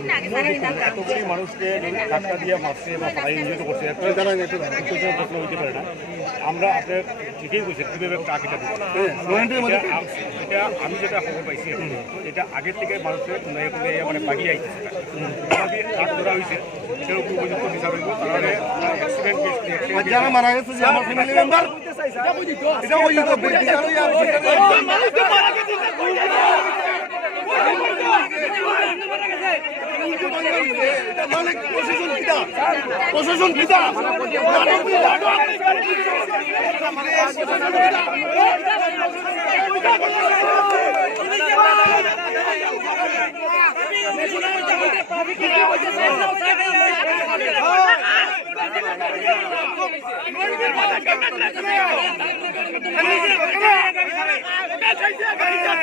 এতগুলি মানুষকে ধাক্কা দিয়ে মারছে বা পায়ে নিহত করছে প্রশ্ন হইতে পারে না। আমরা আপনার ঠিকই বলছি কীভাবে টাকিটা এটা আমি যেটা খবর পাইছি এটা আগের থেকে মানুষের মানে বাগিয়ে আইতেছে কাঠ ধরা হয়েছে সেটার উপর উপযুক্ত বিচার হইব তাহলে যারা মারা গেছে যে আমার ফ্যামিলি মেম্বার এটা ওই তো বিচার হইয়া মানে প্রশাসন পিতা